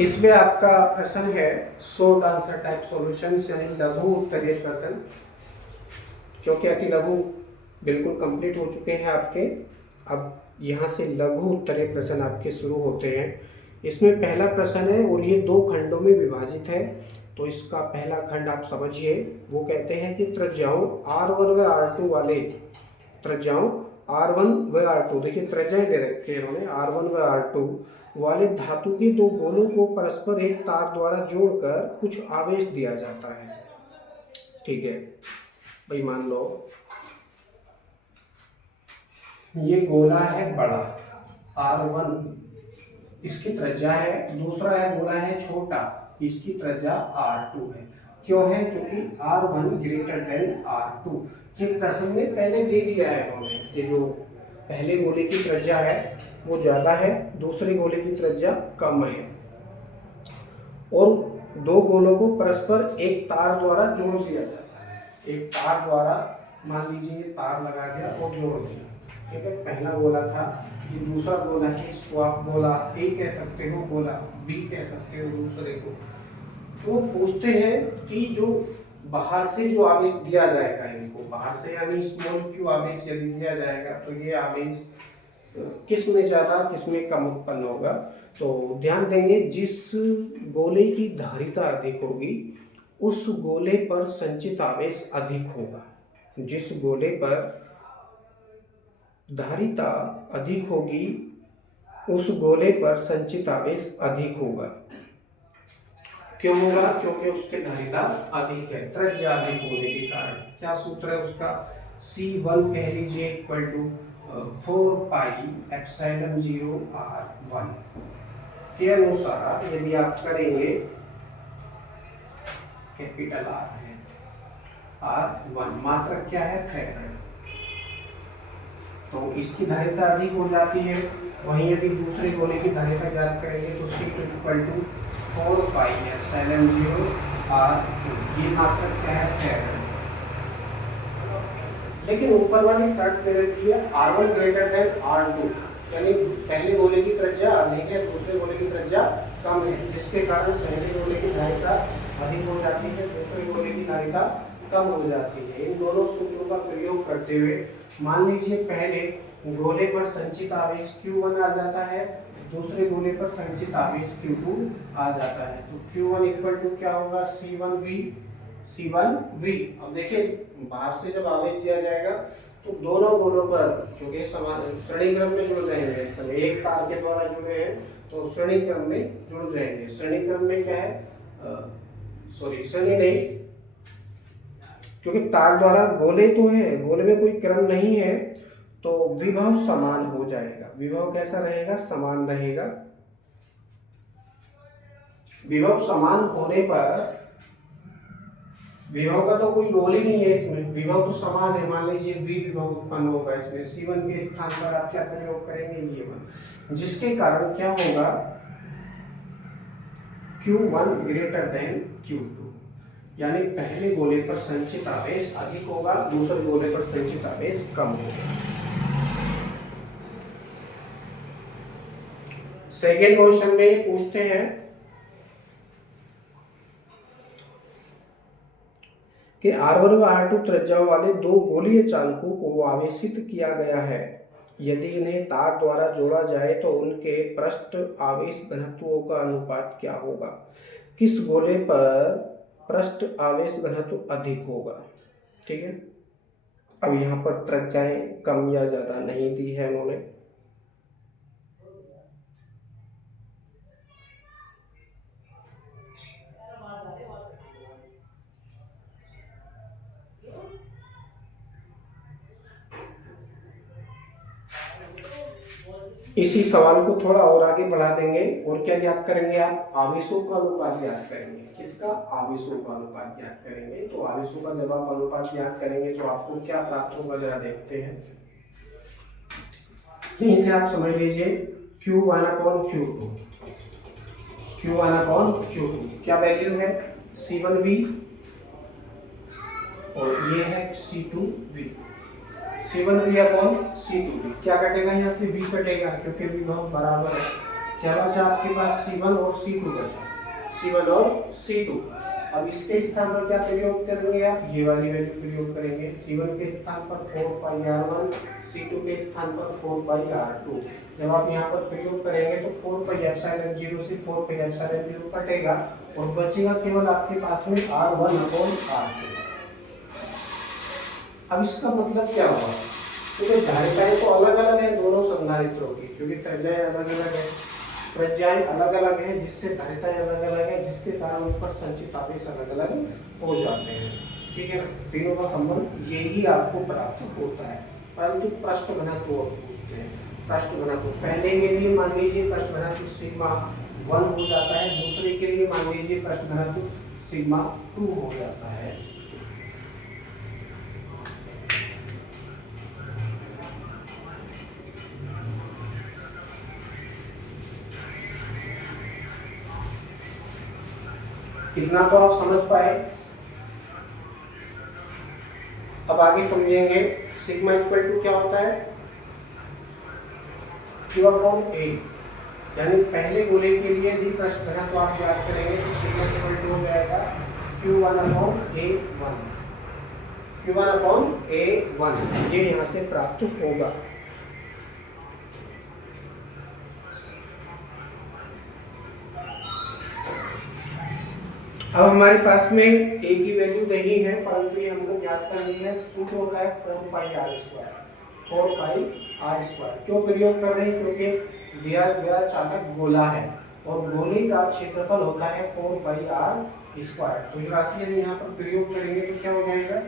इसमें आपका प्रश्न है शॉर्ट आंसर टाइप सॉल्यूशन यानी लघु उत्तरीय प्रश्न, क्योंकि अति लघु बिल्कुल कंप्लीट हो चुके हैं आपके। अब यहाँ से लघु उत्तरीय प्रश्न आपके शुरू होते हैं। इसमें पहला प्रश्न है और ये दो खंडों में विभाजित है। तो इसका पहला खंड आप समझिए। वो कहते हैं कि त्रिज्याओं R1 व R2 वाले त्रिज्याओं R1 व R2, देखिए त्रिज्याएं दे रखे हैं उन्होंने, R1 व R2 वाले धातु के दो गोलों को परस्पर एक तार द्वारा जोड़कर कुछ आवेश दिया जाता है। ठीक है भाई, मान लो ये गोला है बड़ा R1, इसकी त्रिज्या है, दूसरा है गोला है छोटा, इसकी त्रिज्या R2 है। क्यों है? क्योंकि R1 ग्रेटर देन R2। ये प्रश्न में पहले दे दिया है उन्होंने कि जो पहले गोले की त्रिज्या है वो ज्यादा है, दूसरे गोले की त्रिज्या कम है, और दो गोलों को परस्पर एक तार द्वारा जोड़ दिया जाता है। एक तार द्वारा, मान लीजिए ये तार लगा दिया और जोड़ दिया। ठीक है, पहला गोला था, ये दूसरा गोला है, इसको आप गोला ए कह सकते हो, गोला बी कह सकते हो दूसरे को। तो पूछते हैं कि जो बाहर से जो आवेश दिया जाएगा इनको, बाहर से यानी स्मॉल क्यू आवेश यदि दिया जाएगा तो ये आवेश किस में ज्यादा किस में कम उत्पन्न होगा। तो ध्यान देंगे, जिस गोले की धारिता अधिक होगी उस गोले पर संचित आवेश अधिक होगा। जिस गोले पर धारिता अधिक होगी उस गोले पर संचित आवेश अधिक होगा। क्यों होगा? क्योंकि उसकी धारिता अधिक है, त्रिज्या अधिक होने के कारण। क्या सूत्र है उसका? C1 कह लीजिए equal to 4 pi epsilon 0 R1 के अनुसार यदि आप करेंगे, कैपिटल R है, R1 मात्रक क्या है? फैराड। तो इसकी धारिता अधिक हो जाती है। वहीं यदि दूसरे गोले की धारिता ज्ञात करेंगे तो C2 equal to 4 pi epsilon 0 R2, ये मात्रक क्या है? फैराड। लेकिन ऊपर वाली शर्त दे रखी है R1 ग्रेटर देन R2, यानी पहले गोले की त्रिज्या अधिक है, दूसरे गोले की त्रिज्या कम है, जिसके कारण पहले गोले की धारिता अधिक हो जाती है, दूसरे गोले की धारिता कम हो जाती है। इन दोनों सूत्रों का प्रयोग करते हुए मान लीजिए पहले गोले पर संचित आवेश Q1 आ जाता है, दूसरे गोले पर संचित आवेश Q2 आ जाता है। तो Q1 इक्वल टू क्या होगा? C1V। अब देखिए बाहर से जब आवेश दिया जाएगा तो दोनों गोलों पर, क्योंकि समान श्रेणी क्रम में जुड़ जाएंगे, इस समय एक तार के द्वारा जुड़े हैं तो श्रेणी क्रम में जुड़ जाएंगे। श्रेणी क्रम में क्या है? श्रेणी नहीं, क्योंकि तार द्वारा गोले तो है, गोले में कोई क्रम नहीं है, तो विभव समान हो जाएगा। विभव कैसा रहेगा? समान रहेगा। विभव समान होने पर विभव का तो कोई रोल ही नहीं है इसमें, विभव तो समान है। मान लीजिए विभव उत्पन्न होगा इसमें, C1 के स्थान पर आप क्या प्रयोग करेंगे? ये 1, जिसके कारण क्या होगा? Q1 ग्रेटर देन Q2, यानी पहले गोले पर संचित आवेश अधिक होगा, दूसरे गोले पर संचित आवेश कम होगा। सेकेंड क्वेश्चन में पूछते हैं कि R1 व R2 त्रिज्या वाले दो गोलीय चालकों को आवेशित किया गया है। यदि इन्हें तार द्वारा जोड़ा जाए तो उनके पृष्ठ आवेश घनत्वों का अनुपात क्या होगा? किस गोले पर पृष्ठ आवेश घनत्व अधिक होगा? ठीक है, अब यहाँ पर त्रिज्याएं कम या ज्यादा नहीं दी है उन्होंने। इसी सवाल को थोड़ा और आगे बढ़ा देंगे और क्या ज्ञात करेंगे आप? आवेशों का अनुपात ज्ञात करेंगे। किसका? आवेशों का अनुपात ज्ञात करेंगे। तो आवेशों का जब आप अनुपात ज्ञात करेंगे तो आपको क्या प्राप्त होगा, जरा देखते हैं। यहीं से आप समझ लीजिए Q1/Q2, Q1/Q2 क्या वैल्यू है? C1V और ये है C2V। C1V/C2V क्या कटेगा? यहाँ से V कटेगा, क्योंकि विभव बराबर है। क्या बचा आपके पास C1 और C2 बचा, C1 और C2। अब इसके स्थान पर क्या प्रयोग करेंगे आप, ये वाली वैल्यू प्रयोग करेंगे। C1 के स्थान पर 4πr1, C2 के स्थान पर 4πr2। जब आप यहाँ पर प्रयोग करेंगे तो 4πε0 से 4πε0 कटेगा और बचेगा केवल आपके पास में R1/R2। अब इसका मतलब क्या हुआ, क्योंकि धारिताएं तो अलग अलग है दोनों संधारित्रों की, क्योंकि त्रिज्याएं अलग अलग है, त्रिज्याएं अलग अलग है, जिससे धारिताएं अलग अलग है, जिसके कारण उन पर संचित आवेश अलग अलग हो जाते हैं। ठीक है ना, तीनों का संबंध यही आपको प्राप्त होता है। परंतु पृष्ठ घनत्व पूछते हैं, पृष्ठ घनत्व पहले के लिए मान लीजिए पृष्ठ घनत्व सिग्मा 1 हो जाता है, दूसरे के लिए मान लीजिए पृष्ठ घनत्व सिग्मा 2 हो जाता है। इतना तो आप समझ पाए। अब आगे समझेंगे सिग्मा इक्वल टू क्या होता है, Q/A, यानी पहले गोले के लिए भी पृष्ठ घनत्व आप याद करेंगे तो सिग्मा इक्वल टू हो जाएगा Q1/A1, Q1/A1, ये यहाँ से प्राप्त होगा। अब हमारे पास में A की वैल्यू नहीं है, परंतु ये हमको ज्ञात करनी है। सूत्र होता है 4πr², 4πr²। क्यों प्रयोग कर रहे हैं, क्योंकि दिया गया चालक गोला है और गोले का क्षेत्रफल होता है 4πr²। तो ये राशि हम यहाँ पर प्रयोग करेंगे तो क्या हो जाएगा,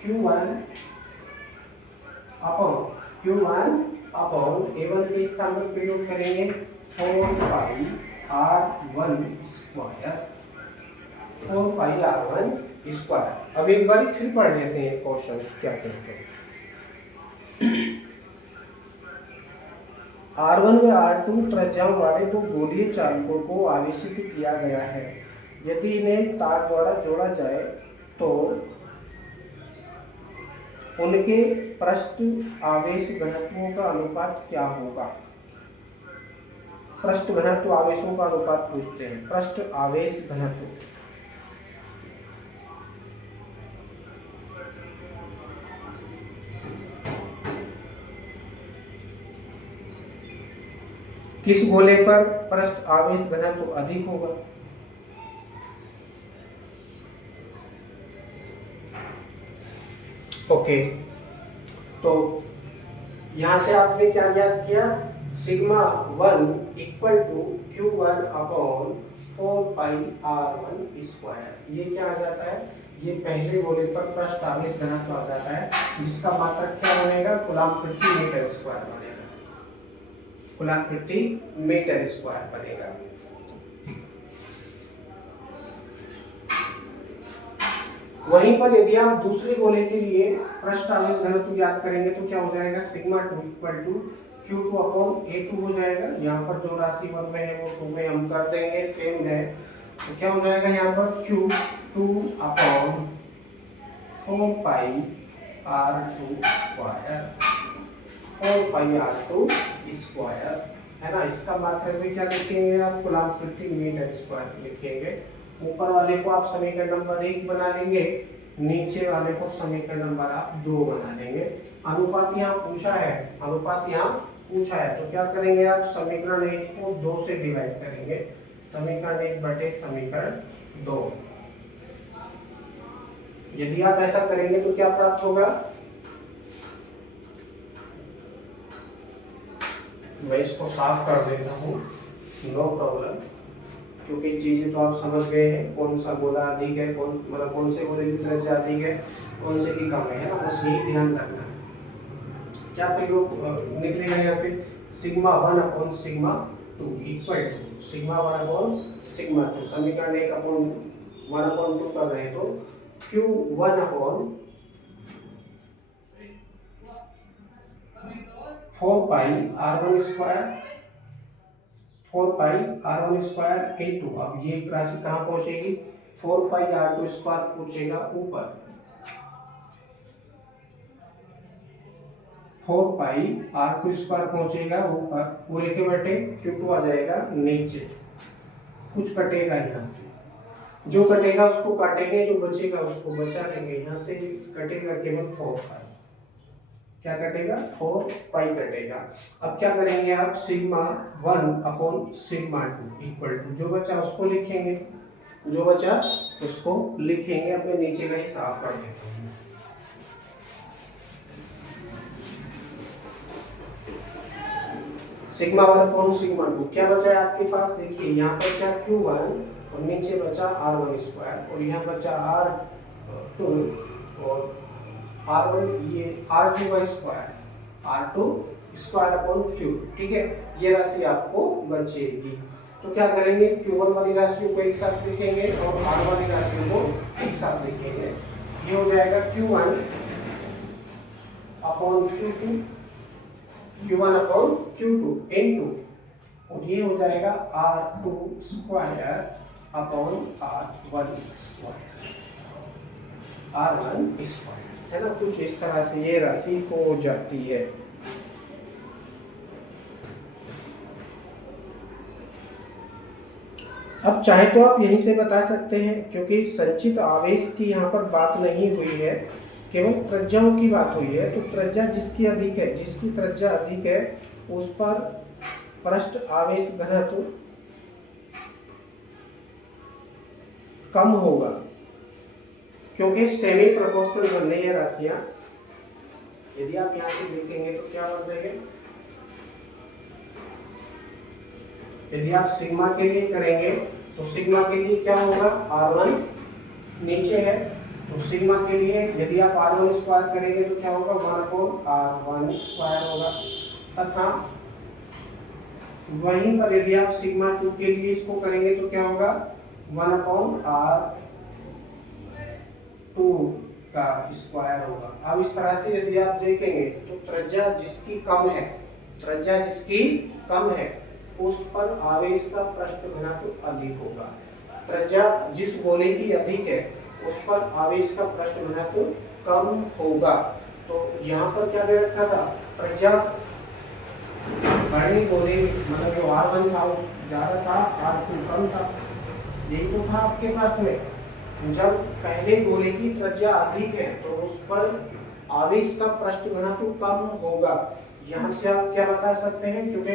Q1/A1 के स्थान पर प्रयोग करेंगे 4πr12, 4πr12। अब एक बार फिर पढ़ लेते हैं क्वेश्चंस क्या कहते हैं। R1 व R2 त्रिज्याओं वाले दो गोलीय चालकों को आवेशित किया गया है। यदि इन्हें तार द्वारा जोड़ा जाए तो उनके पृष्ठ आवेश घनत्वों का अनुपात क्या होगा। पृष्ठ घनत्व आवेशों का अनुपात पूछते हैं, पृष्ठ आवेश घनत्व। किस गोले पर पृष्ठ आवेश घनत्व अधिक होगा। ओके, तो यहां से आपने क्या ज्ञात किया, सिग्मा 1 इक्वल टू Q1/4πr1²। ये क्या आ जाता है, ये पहले गोले पर पृष्ठ आवेश घनत्व आ जाता है, जिसका मात्रक क्या बनेगा, कूलम्ब प्रति मीटर स्क्वायर बनेगा, कूलम्ब प्रति मीटर स्क्वायर बनेगा। वहीं पर यदि आप दूसरे गोले के लिए पृष्ठ आवेश घनत्व याद करेंगे तो क्या हो जाएगा, सिग्मा 2 इक्वल टू Q2/A2 हो जाएगा। यहाँ पर जो राशि 1 में है वो 2 में हम कर देंगे, सेम है। तो क्या हो जाएगा यहाँ पर Q2/4πr2², 4πr2² है ना। इसका मात्रक भी क्या लिखेंगे आप, कूलम्ब प्रति मीटर स्क्वायर लिखेंगे। ऊपर वाले को आप समीकरण नंबर 1 बना लेंगे, नीचे वाले को समीकरण नंबर आप 2 बना लेंगे। अनुपात यहाँ पूछा है, अनुपात यहाँ पूछा है तो क्या करेंगे आप, समीकरण 1 को 2 से डिवाइड करेंगे, समीकरण 1 बटे समीकरण 2। यदि आप ऐसा करेंगे तो क्या प्राप्त होगा, मैं इसको साफ कर देता हूँ, नो प्रॉब्लम, क्योंकि चीजें तो आप समझ गए हैं, कौन सा गोला अधिक है, कौन से गोले की त्रिज्या अधिक है, कौन से की कम है ना, बस यही ध्यान रखना है। क्या प्रयोग निकलेगा यहाँ से, सिग्मा 1/σ2 इक्वल टू सिग्मा 1/σ2। समीकरण 1/1/2 कर रहे हैं तो Q1/4πr1², अब ये राशि कहाँ पहुंचेगी, 4πr2² पहुंचेगा ऊपर, 4 पाई r² पहुंचेगा ऊपर, पूरे के बटे Q2 आ जाएगा नीचे। कुछ कटेगा यहाँ से, जो कटेगा उसको काटेंगे, जो बचेगा उसको बचा लेंगे। यहाँ से कटेगा केवल 4 पाई। क्या कटेगा? 4 पाई कटेगा। अब क्या करेंगे आप? Sigma 1 upon sigma 2 equal to, जो बचा उसको लिखेंगे, जो बचा उसको लिखेंगे। अपने नीचे का ही साफ कर देते हैं। सिग्मा 1 अपॉन सिग्मा 2 क्या बचा है आपके पास? देखिए यहाँ बचा Q1 और नीचे बचा R1² और यहाँ बचा R2 और R1 ये R2² R2² अपॉन Q। ठीक है, ये राशि आपको बचेगी। तो क्या करेंगे? Q1 वाली राशि को एक साथ लिखेंगे और R वाली राशि को एक साथ लिखेंगे। ये हो जाएगा Q1 upon Q2, Q1 upon Q2 into, और ये हो जाएगा R2² अपॉन R1², है ना। कुछ इस तरह से ये राशि हो जाती है। अब चाहे तो आप यहीं से बता सकते हैं, क्योंकि संचित आवेश की यहाँ पर बात नहीं हुई है, केवल त्रिज्याओं की बात हुई है। तो त्रिज्या जिसकी अधिक है, जिसकी त्रिज्या अधिक है, उस पर पृष्ठ आवेश घनत्व कम होगा, क्योंकि सेमी प्रोपोर्शनल बन रही है राशियां। यदि आप यहाँ से देखेंगे तो क्या बन रही है? यदि आप सिग्मा के लिए करेंगे तो सिग्मा के लिए क्या होगा? R1 नीचे है, तो सिग्मा के लिए यदि आप R1² करेंगे तो क्या होगा? 1/R1² होगा। तथा वहीं पर यदि आप सिग्मा 2 के लिए इसको करेंगे तो क्या होगा? 1/R2 का स्क्वायर होगा। अब इस तरह से यदि आप देखेंगे तो त्रिज्या जिसकी कम है, त्रिज्या जिसकी कम है उस पर आवेश का पृष्ठ घनत्व अधिक होगा। त्रिज्या जिस गोले की अधिक है उस पर आवेश का पृष्ठ घनत्व कम होगा। तो यहाँ पर क्या दे रखा था? त्रिज्या बड़े गोले मतलब जो R1 था उस ज्यादा था, R2 कम था। यही तो था आपके पास में। जब पहले गोले की त्रिज्या अधिक है तो उस पर आवेश का पृष्ठ घनत्व कम होगा। यहाँ से आप क्या बता सकते हैं? क्योंकि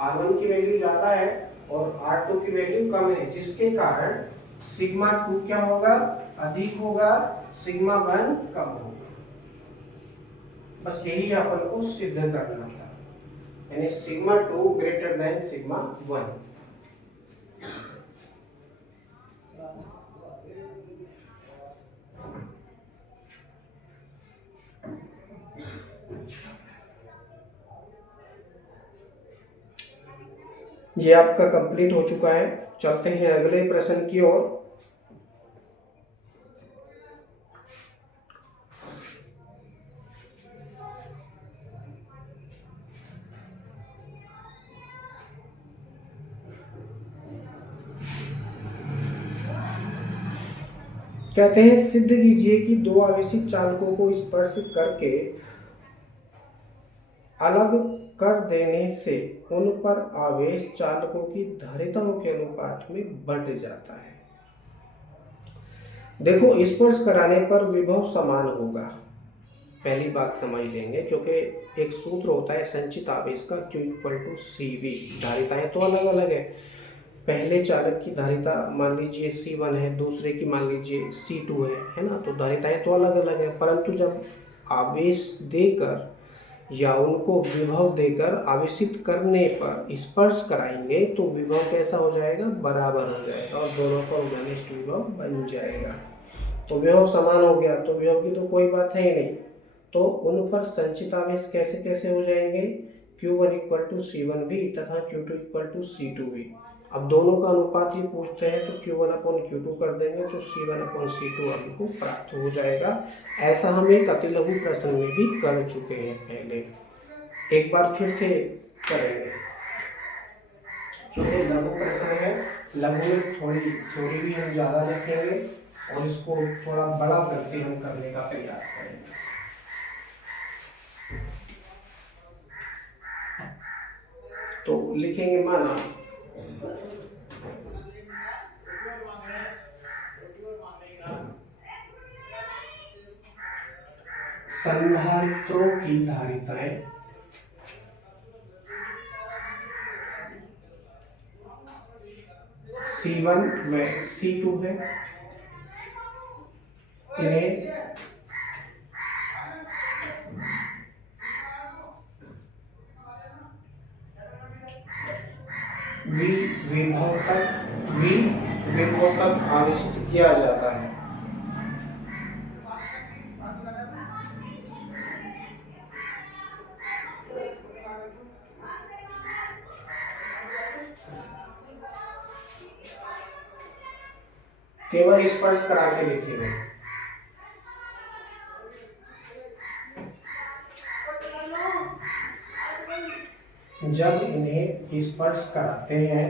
R1 की वैल्यू ज्यादा है और R2 की वैल्यू कम है, जिसके कारण सिग्मा 2 क्या होगा? अधिक होगा, सिग्मा 1 कम होगा। बस यही अपन को सिद्ध करना था, यानी सिग्मा 2 ग्रेटर देन सिग्मा 1। ये आपका कंप्लीट हो चुका है। चलते हैं अगले प्रश्न की ओर। कहते हैं सिद्ध कीजिए कि दो आवेशित चालकों को स्पर्श करके अलग कर देने से उन पर आवेश चालकों की धारिताओं के अनुपात में बंट जाता है। देखो, स्पर्श कराने पर विभव समान होगा, पहली बात समझ लेंगे, क्योंकि एक सूत्र होता है संचित आवेश का Q = CV। धारिताएं तो अलग अलग है। पहले चालक की धारिता मान लीजिए C1 है, दूसरे की मान लीजिए C2 है ना। तो धारिताएं तो अलग अलग है, परंतु जब आवेश देकर या उनको विभव देकर आवेशित करने पर स्पर्श कराएंगे तो विभव कैसा हो जाएगा? बराबर हो जाएगा और दोनों का उदानिष्ठ विभव बन जाएगा। तो विभव समान हो गया तो विभव की तो कोई बात है ही नहीं। तो उन पर संचित आवेश कैसे कैसे हो जाएंगे? Q1 = C1V तथा Q2 = C2V। अब दोनों का अनुपात ही पूछते हैं तो Q1/Q2 कर देंगे तो C1/C2 आपको प्राप्त हो जाएगा। ऐसा हम एक अति लघु प्रश्न में भी कर चुके हैं पहले। एक बार फिर से करेंगे, क्योंकि लघु प्रश्न है, लघु में थोड़ी भी हम ज़्यादा रखेंगे और इसको थोड़ा बड़ा करके हम करने का प्रयास करेंगे। तो लिखेंगे माना संधारित्रों की धारिताएं C1 व C2 है, इन्हें विभव तक आवेशित किया जाता है। केवल स्पर्श करा के लिखेंगे। जब इन्हें स्पर्श कराते हैं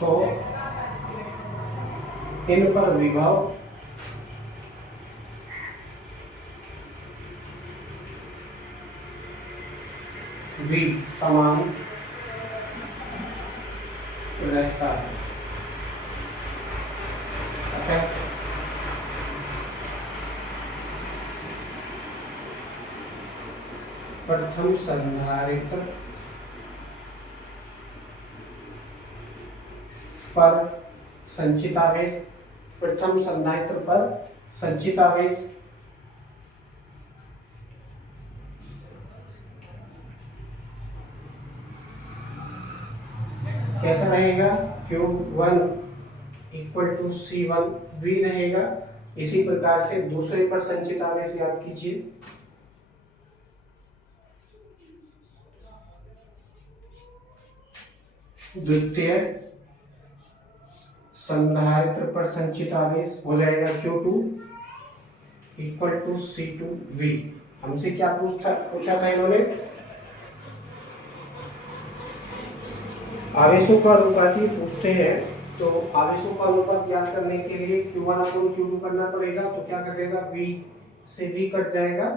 तो इन पर विभव भी समान रहता है। प्रथम संधारित्र पर संचित आवेश, प्रथम संधारित्र पर संचित आवेश कैसा रहेगा? Q1 = C1 V रहेगा। इसी प्रकार से दूसरे पर संचित आवेश याद कीजिए, द्वितीय संधारित्र पर संचित आवेश हो जाएगा Q2 = C2 V। हमसे क्या पूछा था इन्होंने? आवेशों का अनुपात ही पूछते हैं। तो आवेशों का अनुपात ज्ञात करने के लिए Q1/Q2 करना पड़ेगा। तो क्या कर देगा? V से V कट जाएगा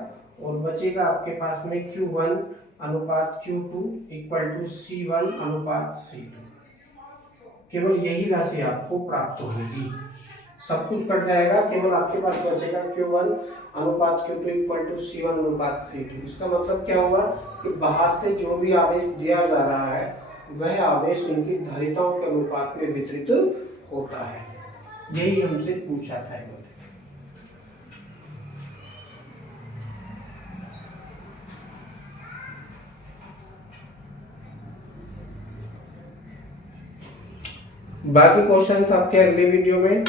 और बचेगा आपके पास में Q1/Q2 = C1/C2। केवल यही राशि आपको प्राप्त होगी, सब कुछ कट जाएगा, केवल आपके पास बचेगा Q1/Q2 = C1/C2। इसका मतलब क्या होगा कि बाहर से जो भी आवेश दिया जा रहा है वह आवेश उनकी धारिताओं के अनुपात में वितरित होता है। यही हमसे पूछा था इन्होंने। बाकी क्वेश्चंस आपके अगले वीडियो में